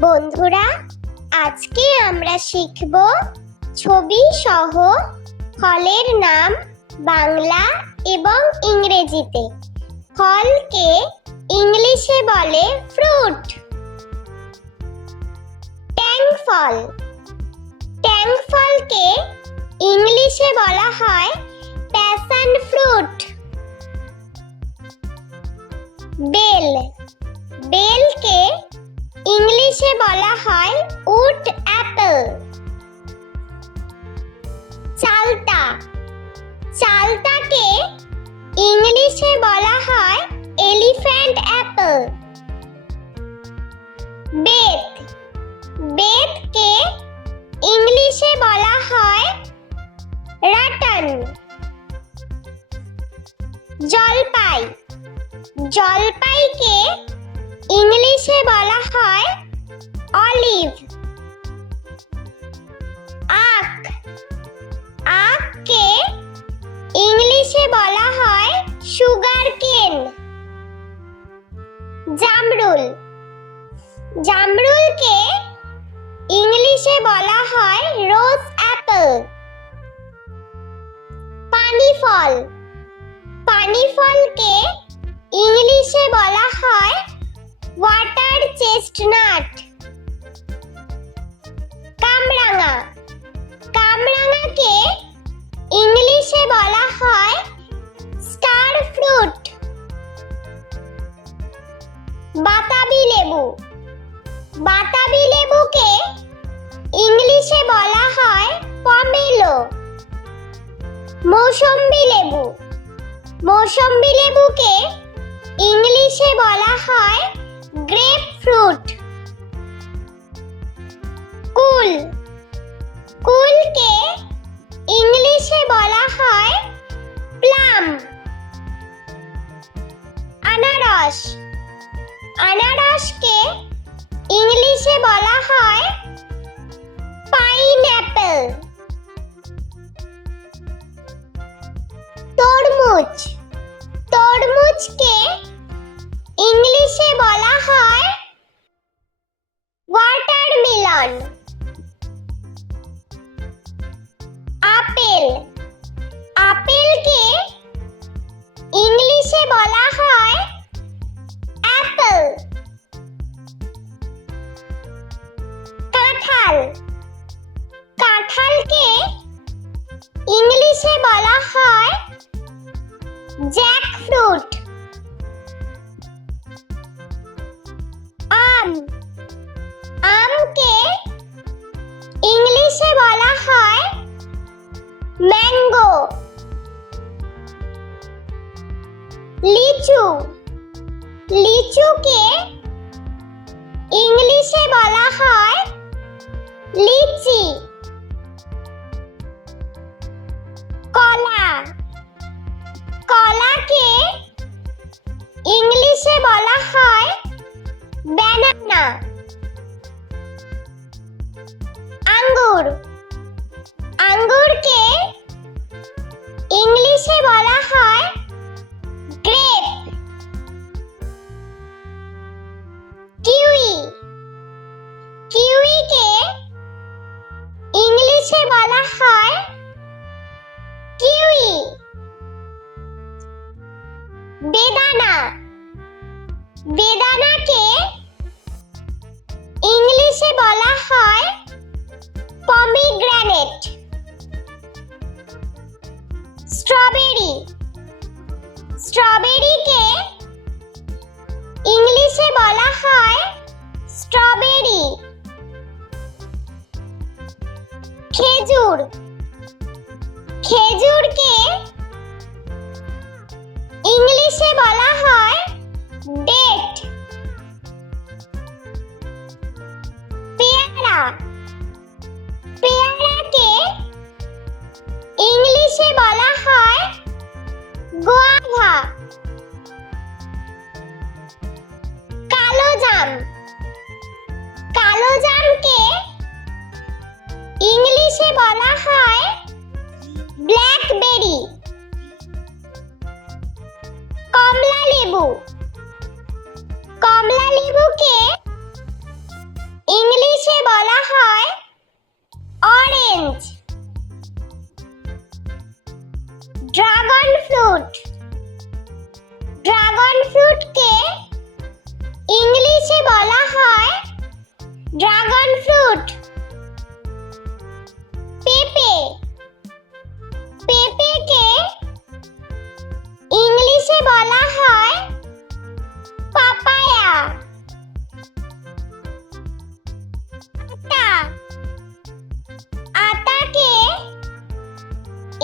বন্ধুরা, আজকে আমরা শিখব ছবি সহ ফলের নাম বাংলা এবং ইংরেজিতে। ফলকে ইংলিশে বলে ফ্রুট। ট্যাং ফল। ট্যাং ফলকে ইংলিশে বলা হয় প্যাশন ফ্রুট। বেল। বেলকে ইংলিশে বলা হয় উড অ্যাপল। চালতা। চালতাকে ইংলিশে বলা হয় এলিফ্যান্ট অ্যাপল। বেত। বেতকে ইংলিশে বলা হয় রাটন। জলপাই। জলপাইকে ইংলিশে বলা হয় অলিভ। আখ। আখকে ইংলিশে বলা হয় সুগার কেন। জামরুল। জামরুলকে ইংলিশে বলা হয় রোজ অ্যাপল। পানি ফল। পানি ফলকে ইংলিশে বলা হয় ওয়াটার চেস্টনাট। কামরাঙা। কামরাঙাকে ইংলিশে বলা হয় স্টার ফ্রুট। বাতাবি লেবু। বাতাবি লেবুকে ইংলিশে বলা হয় পমেলো। মৌসম্বি লেবু। মৌসম্বি লেবুকে ইংলিশে বলা হয় গ্রেপ ফ্রুট। কুল। কুলকে ইংলিশে বলা হয় প্লাম। আনারস। আনারসকে ইংলিশে বলা হয় পাইনঅ্যাপল। তরমুজ। তরমুজকে ইংলিশে বলা হয় ওয়াটারমেলন। আপেল। আপেলকে ইংলিশে বলা হয় অ্যাপল। কাঁঠাল। কাঁঠালকে ইংলিশে বলা হয় জ্যাকফ্রুট। আম। আমকে ইংলিশে বলা হয় ম্যাঙ্গো। লিচু। লিচুকে ইংলিশে বলা হয় লিচি। কলা। কলাকে ইংলিশে বলা হয় ব্যানানা। আঙ্গুর। আঙ্গুরকে ইংলিশে বলা হয় গ্রেপ। কিউই। কিউইকে ইংলিশে বলা হয় কিউই। বেদানা। বেদানাকে ইংলিশে বলা হয় পমিগ্রেনেট। স্ট্রবেরি। স্ট্রবেরিকে ইংলিশে বলা হয় স্ট্রবেরি। খেজুর। খেজুরকে ইংলিশে বলা হয় ডেট। পেয়ারা। পেয়ারাকে ইংলিশে বলা হয় গোয়াভা। কালো জাম। কালো জামকে ইংলিশে বলা হয় ব্ল্যাকবেরি। কমলা লেবু। কমলা লেবুকে ইংলিশে বলা হয় অরেঞ্জ। Dragon fruit. ড্রাগন ফ্রুটকে ইংলিশে বলা হয় ড্রাগন ফ্রুট। পেঁপে। পেঁপেকে ইংলিশে বলা হয় পাপায়া। আতা। আতাকে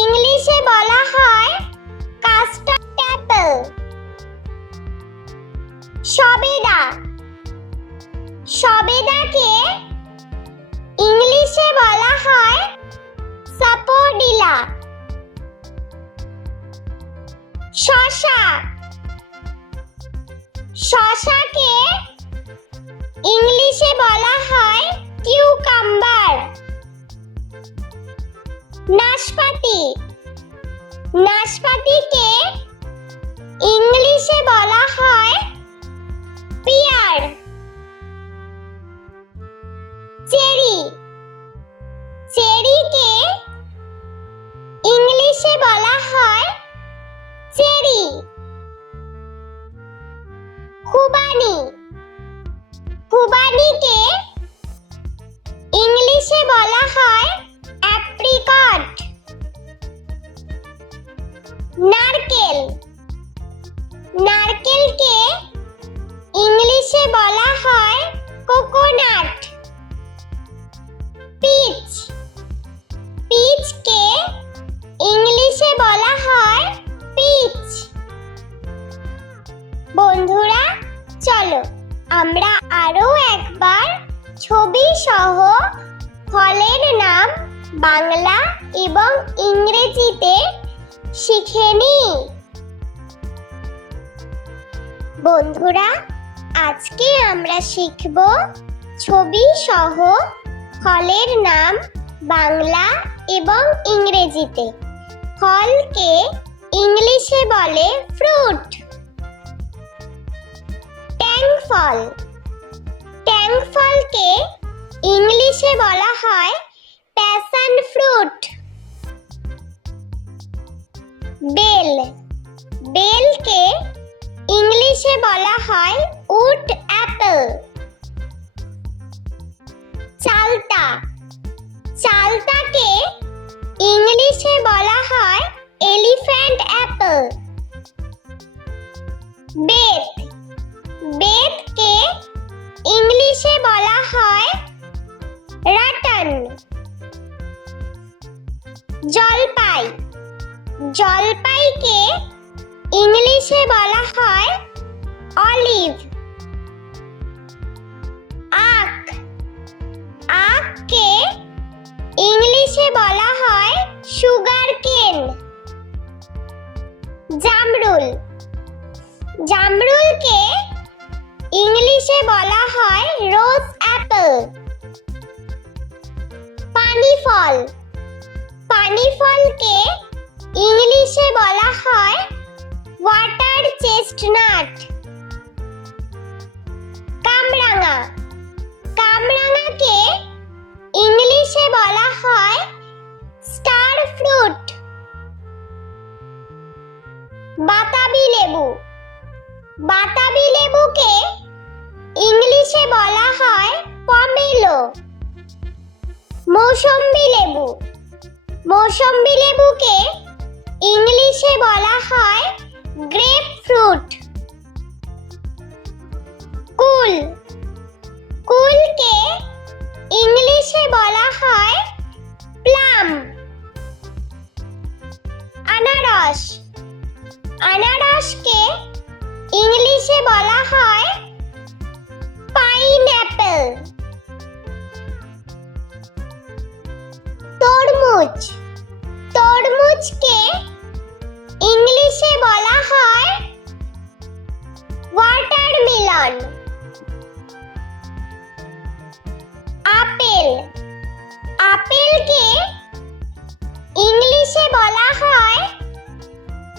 ইংলিশে বলা হয় কাস্টার্ড অ্যাপেল। সবেদা। সবেদাকে ইংলিশে বলা হয় সাপোডিলা। শসা। শসাকে ইংলিশে বলা হয় কিউকাম্বার। নাশপাতি। নাশপাতিকে ইংলিশে বলা হয় পিয়ার। চেরি। চেরিকে ইংলিশে বলা হয় চেরি। খুবানি। খুবানিকে ইংলিশে বলা হয় অ্যাপ্রিকট। নারকেল। নারকেলকে ইংলিশে বলা হয় কোকোনাট। পিচ। পিচকে ইংলিশে বলা হয় পিচ। বন্ধুরা, চলো আমরা আরো একবার ছবি সহ ফলের নাম বাংলা এবং ইংরেজিতে শিখে নিই। বন্ধুরা, আজকে আমরা শিখব ছবি সহ ফলের নাম বাংলা এবং ইংরেজিতে। ফলকে ইংলিশে বলে ফ্রুট। ট্যাং ফল। ট্যাং ফলকে ইংলিশে বলা হয় প্যাশন ফ্রুট। বেল। বেলকে ইংলিশে বলা হয় উড অ্যাপেল। চালতা। চালতাকে ইংলিশে বলা হয় এলিফ্যান্ট অ্যাপেল। বেত। বেতকে ইংলিশে বলা হয় রাটন। জলপাই। জলপাইকে ইংলিশে বলা হয় অলিভ। আখ। আখকে ইংলিশে বলা হয় সুগার কেন। জামরুল। জামরুলকে ইংলিশে বলা হয় রোজ অ্যাপেল। পানি ফল। পানি ফলকে ইংলিশে বলা হয় ওয়াটার চেস্টনাট। কামরাঙা। কামরাঙাকে ইংলিশে বলা হয় স্টার ফ্রুট। বাতাবি লেবু। বাতাবি লেবুকে ইংলিশে বলা হয় পমেলো। মৌসম্বি লেবু। মৌসম্বি লেবুকে ইংলিশে বলা হয় গ্রেপ ফ্রুট। কুল। কুলকে ইংলিশে বলা হয় প্লাম। আনারস। আনারসকে ইংলিশে বলা হয় পাইনঅ্যাপেল। তরমুজ। তরমুজকে ইংলিশে বলা হয় ওয়াটারমেলন। আপেল। আপেলকে ইংলিশে বলা হয়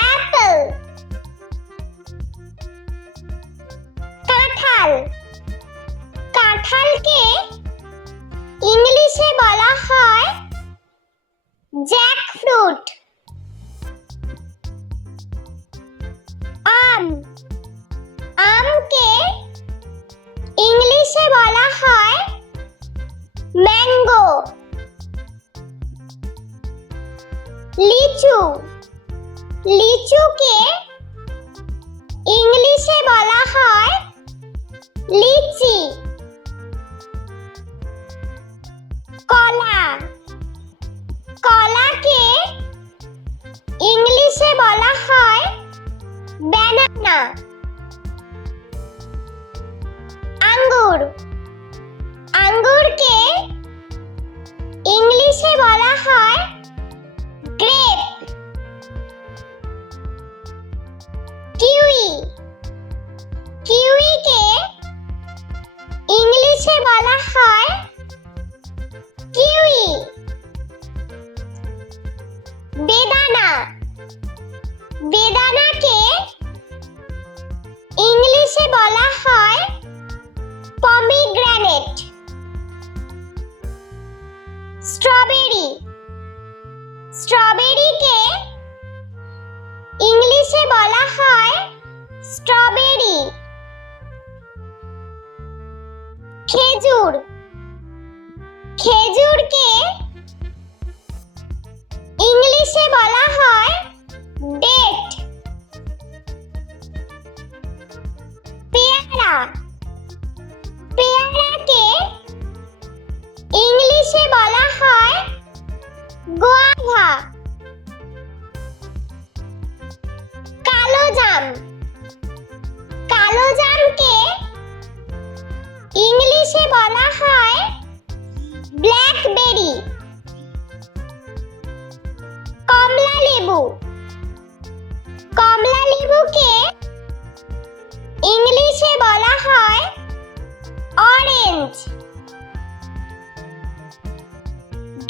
অ্যাপেল। কাঁঠাল। কাঁঠালকে আলুকে ইংলিশে বলা হয় ম্যাঙ্গো। লিচু, লিচুকে ইংলিশে বলা হয় লিচি। কলা, কলাকে ইংলিশে বলা হয় ব্যানানা। আঙ্গুর, আঙ্গুরকে ইংলিশে বলা হয় গ্রেপ। কিউই, কিউইকে ইংলিশে বলা হয় কিউই। বেদানা, বেদানাকে ইংলিশে বলা হয় পমিগ্রেনেট। স্ট্রবেরি, স্ট্রবেরিকে ইংলিশে বলা হয় স্ট্রবেরি। খেজুর, খেজুরকে ইংলিশে বলা হয় ডেট। পেয়ারা, পেয়ারাকে ইংলিশে বলা হয় গোয়াভা। কালোজাম, কালোজামকে ইংলিশে বলা হয় ব্ল্যাকবেরি। কমলা লেবু, কমলা লেবুকে ইংলিশে বলা হয় অরেঞ্জ।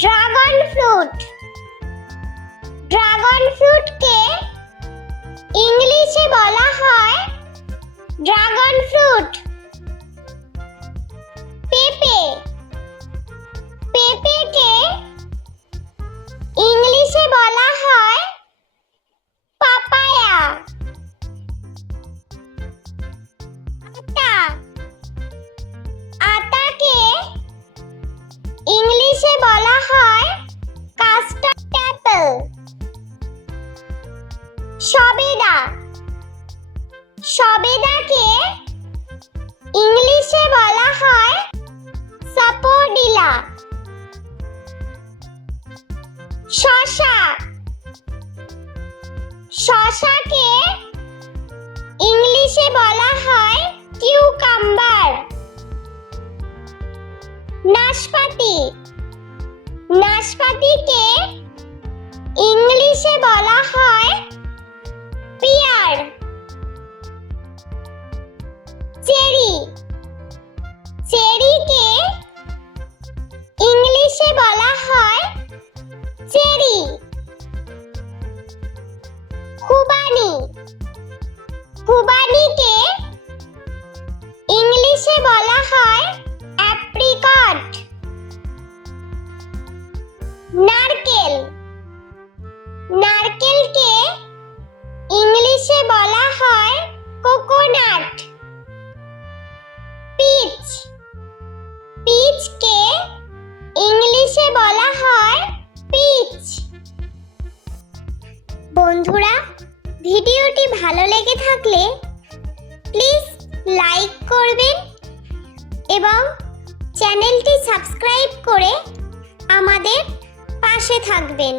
ড্রাগন ফ্রুট, ড্রাগন ফ্রুটকে ইংলিশে বলা হয় ড্রাগন ফ্রুট। পেঁপে, পেঁপেকে ইংলিশে বলা হয় পাপায়া। আতা, আতাকে ইংলিশে বলা হয় কাস্টার্ড অ্যাপেল। সবেদা, সবেদাকে ইংলিশে বলা হয় সাপোডিলা। শসা, শসাকে ইংলিশে বলা হয় কিউকাম্বার। নাশপাতি, নাশপাতিকে ইংলিশে বলা হয় পিয়ার। চেরি, চেরিকে ইংলিশে বলা হয় চেরি। খুবানি, খুবানিকে ইংলিশে বলা হয় অ্যাপ্রিকট। নারকেল, নারকেলকে ইংলিশে বলা হয় কোকোনাট। পিচ, পিচকে ইংলিশে বলা হয় পিচ। বন্ধুরা, ভিডিওটি ভালো লেগে থাকলে প্লিজ লাইক করবেন এবং চ্যানেলটি সাবস্ক্রাইব করে আমাদের পাশে থাকবেন।